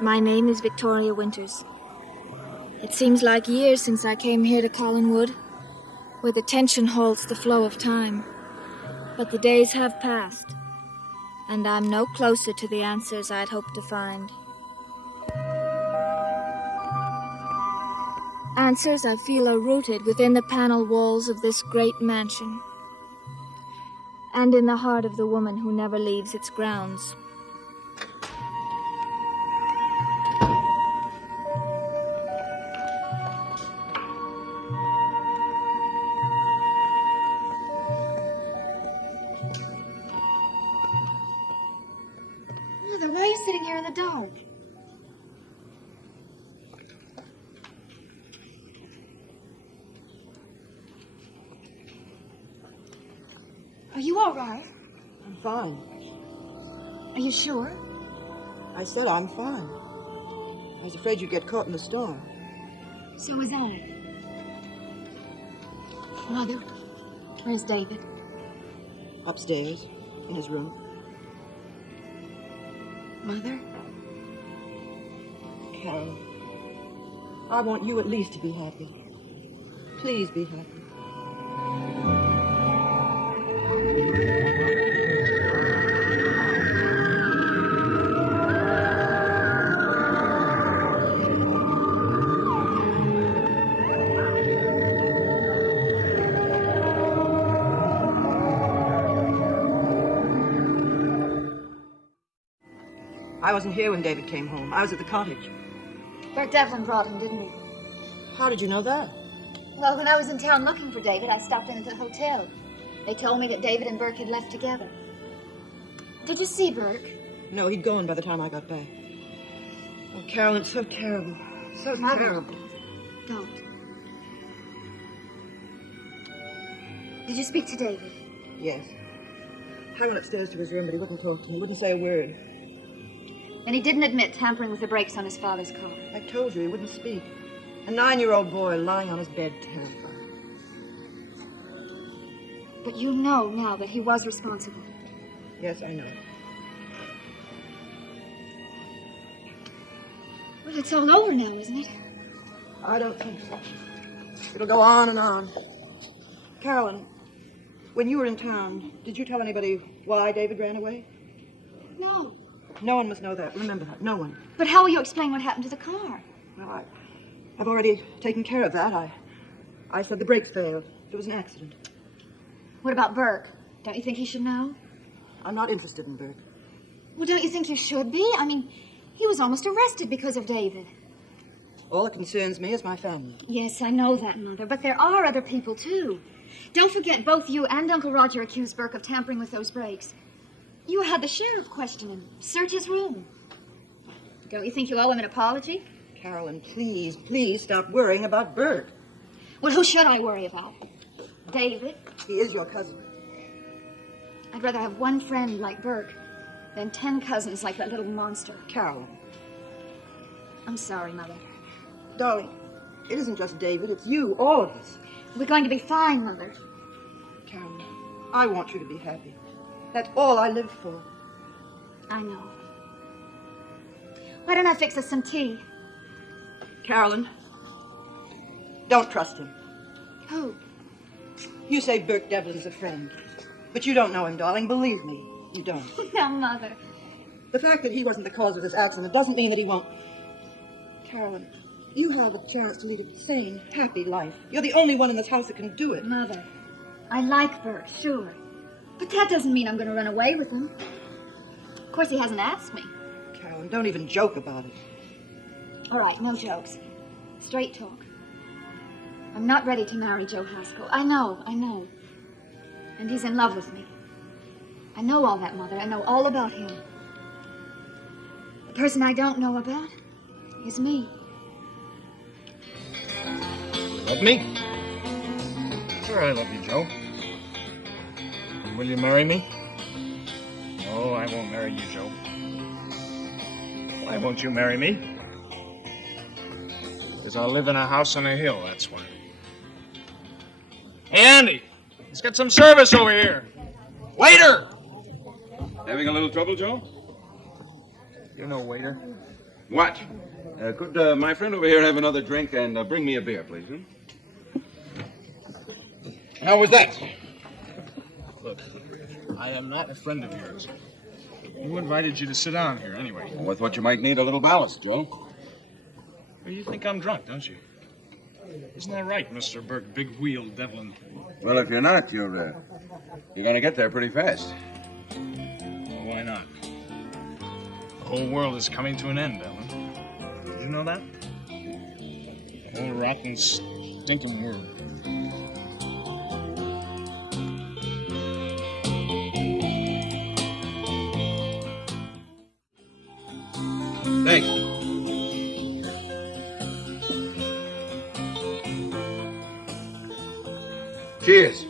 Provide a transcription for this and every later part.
My name is Victoria Winters. It seems like years since I came here to Collinwood, where the tension halts the flow of time. But the days have passed, and I'm no closer to the answers I'd hoped to find. Answers I feel are rooted within the panel walls of this great mansion, and in the heart of the woman who never leaves its grounds. Mother, why are you sitting here in the dark? Are you all right? I'm fine. Are you sure? I said I'm fine. I was afraid you'd get caught in the storm. So was I. Mother, where's David? Upstairs, in his room. Mother? Carol, I want you at least to be happy. Please be happy. I wasn't here when David came home. I was at the cottage. Bert Devlin brought him, didn't he? How did you know that? Well, when I was in town looking for David, I stopped in at the hotel. They told me that David and Burke had left together. Did you see Burke? No, he'd gone by the time I got back. Oh, Carolyn, it's so terrible. So terrible. Don't. Did you speak to David? Yes. I went upstairs to his room, but he wouldn't talk to me, wouldn't say a word. And he didn't admit tampering with the brakes on his father's car. I told you, he wouldn't speak. A 9-year-old boy lying on his bed terrified. But you know now that he was responsible. Yes, I know. Well, it's all over now, isn't it? I don't think so. It'll go on and on. Carolyn, when you were in town, did you tell anybody why David ran away? No. No one must know that. Remember that. No one. But how will you explain what happened to the car? Well, I've already taken care of that. I said the brakes failed. It was an accident. What about Burke? Don't you think he should know? I'm not interested in Burke. Well, don't you think you should be? I mean, he was almost arrested because of David. All that concerns me is my family. Yes, I know that, Mother, but there are other people, too. Don't forget both you and Uncle Roger accused Burke of tampering with those brakes. You had the sheriff question him, search his room. Don't you think you owe him an apology? Carolyn, please stop worrying about Burke. Well, who should I worry about? David? He is your cousin. I'd rather have one friend like Burke than 10 cousins like that little monster. Carolyn. I'm sorry, Mother. Darling, it isn't just David, it's you, all of us. We're going to be fine, Mother. Carolyn, I want you to be happy. That's all I live for. I know. Why don't I fix us some tea? Carolyn, don't trust him. Who? You say Burke Devlin's a friend, but you don't know him, darling. Believe me, you don't. No, Mother. The fact that he wasn't the cause of this accident doesn't mean that he won't. Carolyn, you have a chance to lead a sane, happy life. You're the only one in this house that can do it. Mother, I like Burke, sure. But that doesn't mean I'm going to run away with him. Of course, he hasn't asked me. Carolyn, don't even joke about it. All right, no jokes. Straight talk. I'm not ready to marry Joe Haskell. I know. And he's in love with me. I know all that, Mother. I know all about him. The person I don't know about is me. Love me? Sure, I love you, Joe. Will you marry me? No, I won't marry you, Joe. Why won't you marry me? Because I'll live in a house on a hill, that's why. Hey, Andy, let's get some service over here. Waiter! Having a little trouble, Joe? You're no waiter. What? Could my friend over here have another drink and bring me a beer, please? How was that? Look, I am not a friend of yours. Who invited you to sit down here, anyway? Well, I thought you might need a little ballast, Joe. Well, you think I'm drunk, don't you? Isn't that right, Mr. Burke, Big Wheel Devlin? Well, if you're not, you're going to get there pretty fast. Well, why not? The whole world is coming to an end, Devlin. Did you know that? The whole rotten, stinking world. Thanks. Cheers.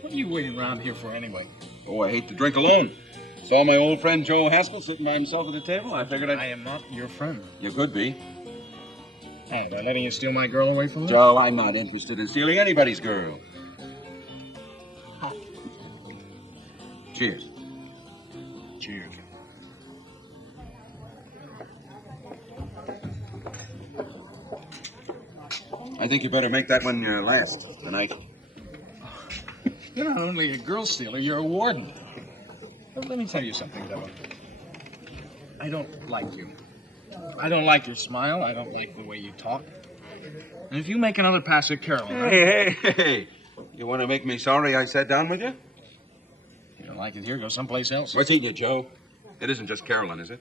What are you waiting around here for, anyway? Oh, I hate to drink alone. Saw my old friend Joe Haskell sitting by himself at the table. I figured I am not your friend. You could be. Oh, by letting you steal my girl away from me? Joe, I'm not interested in stealing anybody's girl. Cheers. Cheers. I think you better make that one your last tonight. You're not only a girl stealer, you're a warden. But let me tell you something, Devlin. I don't like you. I don't like your smile. I don't like the way you talk. And if you make another pass at Carolyn... Hey. You want to make me sorry I sat down with you? You don't like it here, go someplace else. What's eating you, Joe? It isn't just Carolyn, is it?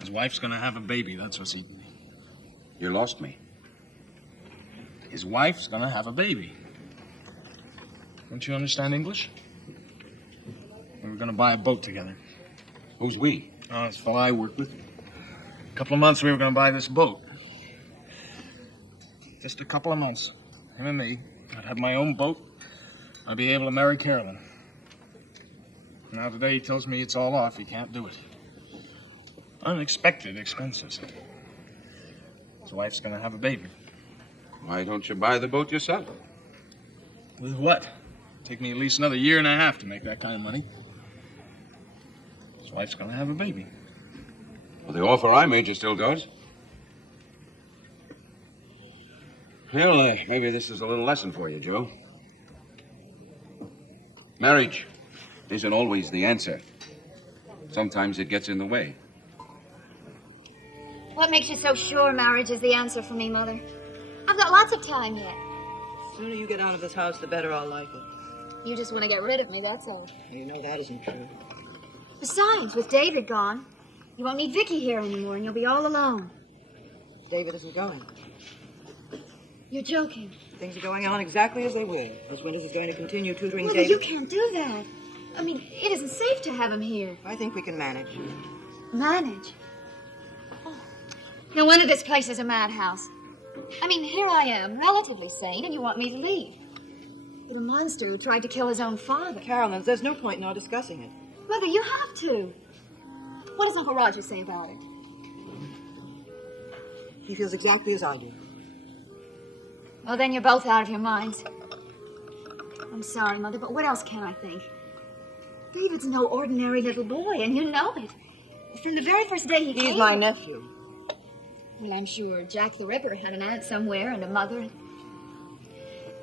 His wife's gonna have a baby, that's what's eating me. You lost me. His wife's gonna have a baby. Don't you understand English? We were gonna buy a boat together. Who's we? Oh, it's a fellow I work with. A couple of months we were gonna buy this boat. Just a couple of months. Him and me. I'd have my own boat. I'd be able to marry Carolyn. Now today he tells me it's all off. He can't do it. Unexpected expenses. His wife's gonna have a baby. Why don't you buy the boat yourself? With what? Take me at least another year and a half to make that kind of money. His wife's gonna have a baby. Well, the offer I made you still goes. Well, maybe this is a little lesson for you, Joe. Marriage isn't always the answer. Sometimes it gets in the way. What makes you so sure marriage is the answer for me, Mother? I've got lots of time yet. The sooner you get out of this house, the better I'll like it. You just want to get rid of me, that's all. You know that isn't true. Besides, with David gone, you won't need Vicky here anymore, and you'll be all alone. David isn't going. You're joking. Things are going on exactly as they were. Miss Winters is going to continue tutoring Mother, David. you can't do that. I mean, it isn't safe to have him here. I think we can manage. Manage? Oh. No wonder this place is a madhouse. I mean, here I am, relatively sane, and you want me to leave. But a monster who tried to kill his own father. Carolyn, there's no point in our discussing it. Mother, you have to. What does Uncle Roger say about it? He feels exactly as I do. Well, then you're both out of your minds. I'm sorry, Mother, but what else can I think? David's no ordinary little boy, and you know it. From the very first day he came... He's my nephew. Well, I'm sure Jack the Ripper had an aunt somewhere and a mother.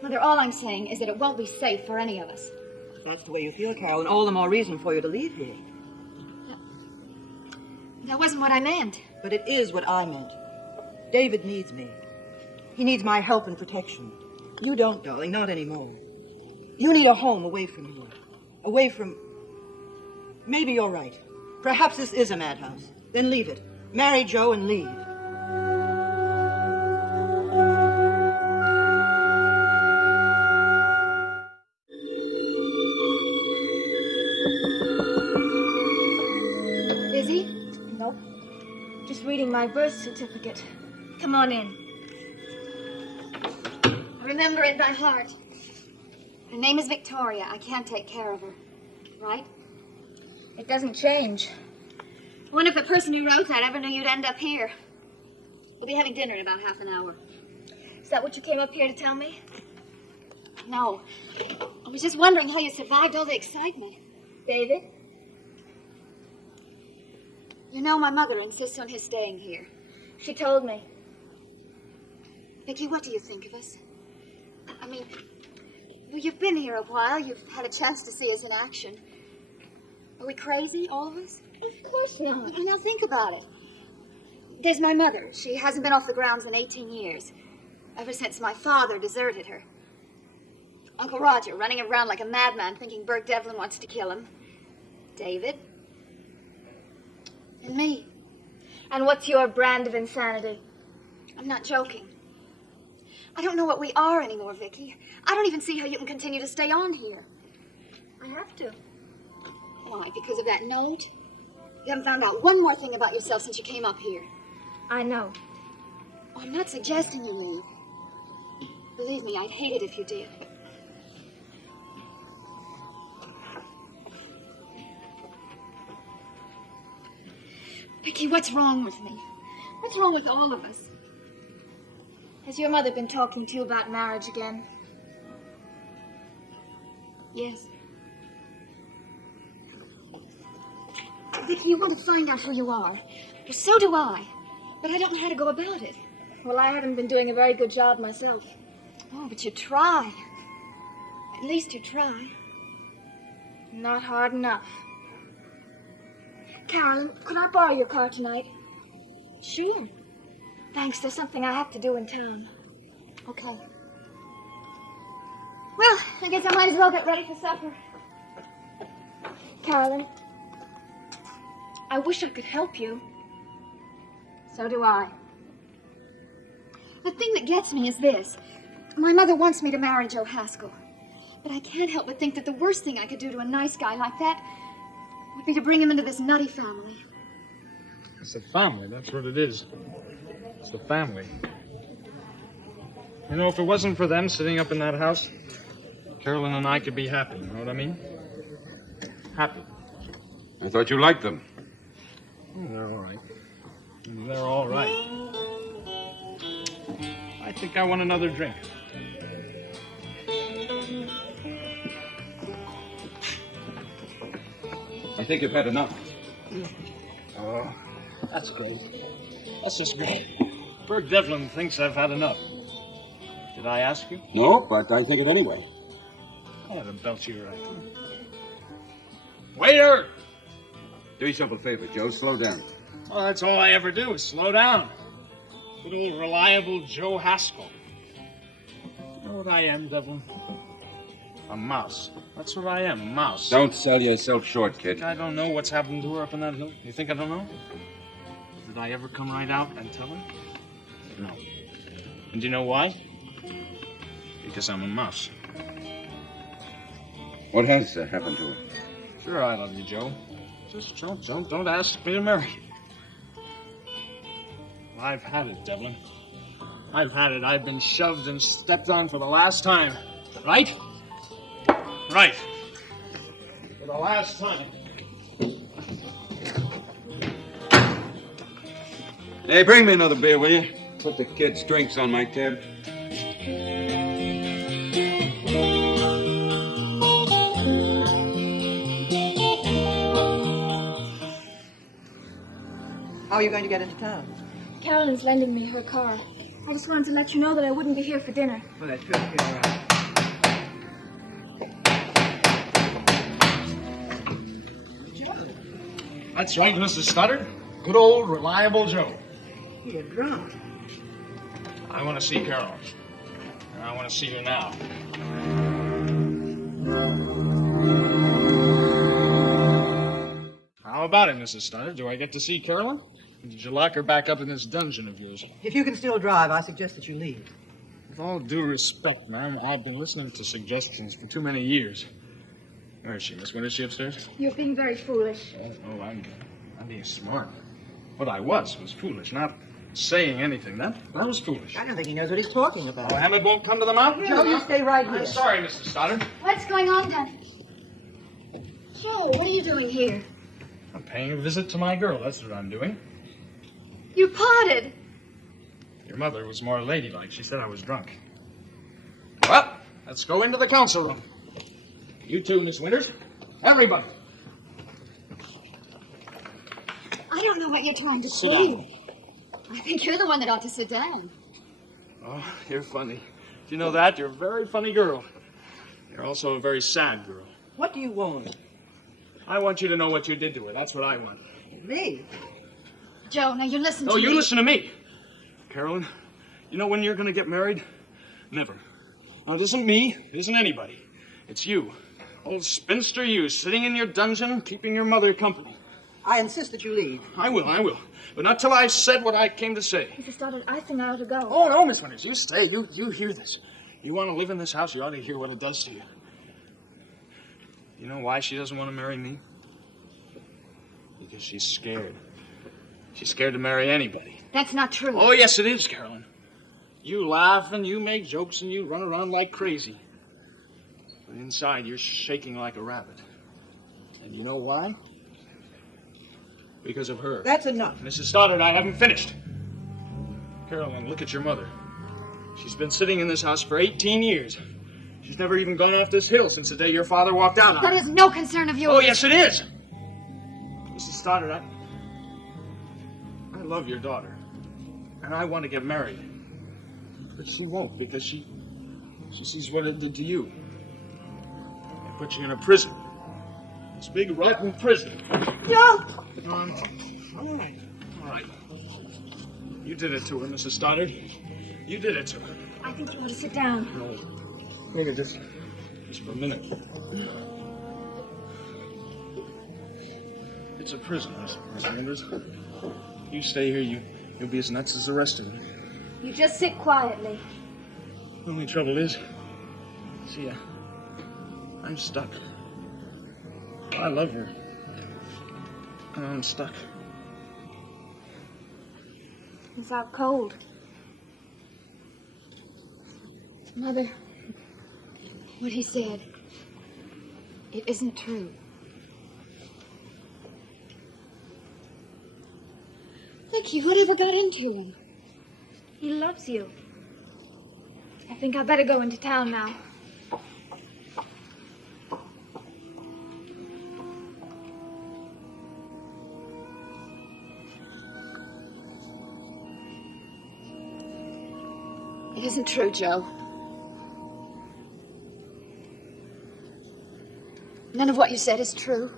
Mother, all I'm saying is that it won't be safe for any of us. If that's the way you feel, Carolyn, all the more reason for you to leave here. That wasn't what I meant. But it is what I meant. David needs me. He needs my help and protection. You don't, darling, not anymore. You need a home away from here. Away from... Maybe you're right. Perhaps this is a madhouse. Then leave it. Marry Joe and leave. Busy? Nope. Just reading my birth certificate. Come on in. I remember it by heart. Her name is Victoria. I can't take care of her. Right? It doesn't change. I wonder if the person who wrote that ever knew you'd end up here. We'll be having dinner in about half an hour. Is that what you came up here to tell me? No. I was just wondering how you survived all the excitement. David? You know my mother insists on his staying here. She told me. Vicky, what do you think of us? I mean, well, you've been here a while. You've had a chance to see us in action. Are we crazy, all of us? Of course not. Now think about it. There's my mother. She hasn't been off the grounds in 18 years. Ever since my father deserted her. Uncle Roger running around like a madman thinking Burke Devlin wants to kill him. David. And me. And what's your brand of insanity? I'm not joking. I don't know what we are anymore, Vicky. I don't even see how you can continue to stay on here. I have to. Why? Because of that note? You haven't found out one more thing about yourself since you came up here. I know. Oh, I'm not suggesting you leave. Believe me, I'd hate it if you did. Vicky, what's wrong with me? What's wrong with all of us? Has your mother been talking to you about marriage again? Yes. Vicky, you want to find out who you are. Well, so do I. But I don't know how to go about it. Well, I haven't been doing a very good job myself. Oh, but you try. At least you try. Not hard enough. Carolyn, could I borrow your car tonight? Sure. Thanks, there's something I have to do in town. Okay. Well, I guess I might as well get ready for supper. Carolyn, I wish I could help you. So do I. The thing that gets me is this. My mother wants me to marry Joe Haskell. But I can't help but think that the worst thing I could do to a nice guy like that would be to bring him into this nutty family. It's the family, that's what it is. It's the family. You know, if it wasn't for them sitting up in that house, Carolyn and I could be happy, you know what I mean? Happy. I thought you liked them. Oh, they're all right. They're all right. I think I want another drink. I think you've had enough. Oh, that's great. That's just great. Burke Devlin thinks I've had enough. Did I ask you? No, but I think it anyway. I had to belt you right. Waiter! Do yourself a favor, Joe. Slow down. Well, that's all I ever do is slow down. Good old reliable Joe Haskell. You know what I am, Devlin? A mouse. That's what I am, a mouse. Don't sell yourself short, kid. I don't know what's happened to her up in that hill. You think I don't know? Did I ever come right out and tell her? No. And do you know why? Because I'm a mouse. What has happened to her? Sure, I love you, Joe. Just don't ask me to marry you. Well, I've had it, Devlin. I've had it. I've been shoved and stepped on for the last time. Right? Right. For the last time. Hey, bring me another beer, will you? Put the kids' drinks on my tab. How are you going to get into town? Carolyn's lending me her car. I just wanted to let you know that I wouldn't be here for dinner. Well, that's good. All right. That's right, Mrs. Studdard. Good old reliable Joe. You're drunk. I want to see Carol. And I want to see her now. How about it, Mrs. Studdard? Do I get to see Carolyn? Or did you lock her back up in this dungeon of yours? If you can still drive, I suggest that you leave. With all due respect, ma'am, I've been listening to suggestions for too many years. Where is she, Miss Winter? Is she upstairs? You're being very foolish. Oh, I'm being smart. What I was foolish, not saying anything. That was foolish. I don't think he knows what he's talking about. Oh, Hammond won't come to the mountain? Joe, you stay right here. I'm sorry, Mrs. Stoddard. What's going on, Danny? Joe, what are you doing here? I'm paying a visit to my girl. That's what I'm doing. You potted. Your mother was more ladylike. She said I was drunk. Well, let's go into the council room. You too, Miss Winters. Everybody. I don't know what you're trying to Sit prove. down. I think you're the one that ought to sit down. Oh, you're funny. Do you know that? You're a very funny girl. You're also a very sad girl. What do you want? I want you to know what you did to her. That's what I want. Me? Joe, now you listen to No, me. you listen to me. Carolyn, you know when you're going to get married? Never. No, it isn't me. It isn't anybody. It's you. Old spinster you, sitting in your dungeon, keeping your mother company. I insist that you leave. I will. But not till I've said what I came to say. Mrs. Stoddard, I think I ought to go. Oh, no, Miss Winters, you stay. You hear this. You want to live in this house, you ought to hear what it does to you. You know why she doesn't want to marry me? Because she's scared. She's scared to marry anybody. That's not true. Oh, yes, it is, Carolyn. You laugh and you make jokes and you run around like crazy. But inside, you're shaking like a rabbit. And you know why? Because of her. That's enough. Mrs. Stoddard, I haven't finished. Carolyn, look at your mother. She's been sitting in this house for 18 years. She's never even gone off this hill since the day your father walked out on That her. is no concern of yours. Oh, yes, it is. Mrs. Stoddard, I love your daughter. And I want to get married. But she won't because she sees what it did to you. They put you in a prison. This big, rotten prison. No! All right. You did it to her, Mrs. Stoddard. You did it to her. I think you ought to sit down. No. Look at this. Just for a minute. It's a prison, Miss Winters. You stay here, you'll be as nuts as the rest of them. You just sit quietly. The only trouble is, see, I'm stuck. I love her. And I'm stuck. It's out cold. Mother, what he said, it isn't true. Vicky, whatever got into him? He loves you. I think I better go into town now. It isn't true, Joe. None of what you said is true.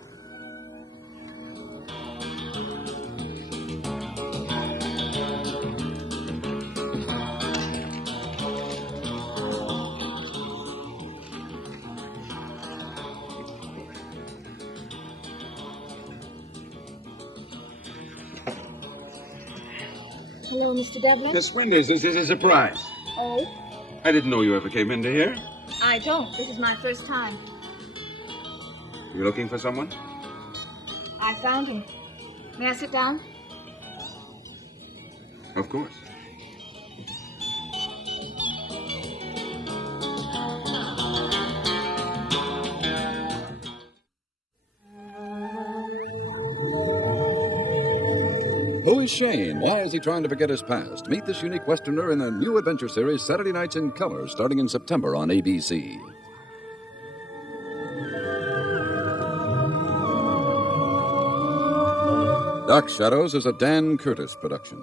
Hello, Mr. Devlin. Miss Winters, this is a surprise. Oh? I didn't know you ever came into here. I don't. This is my first time. You looking for someone? I found him. May I sit down? Of course. Who is Shane? Why is he trying to forget his past? Meet this unique Westerner in the new adventure series Saturday Nights in Color, starting in September on ABC. Dark Shadows is a Dan Curtis production.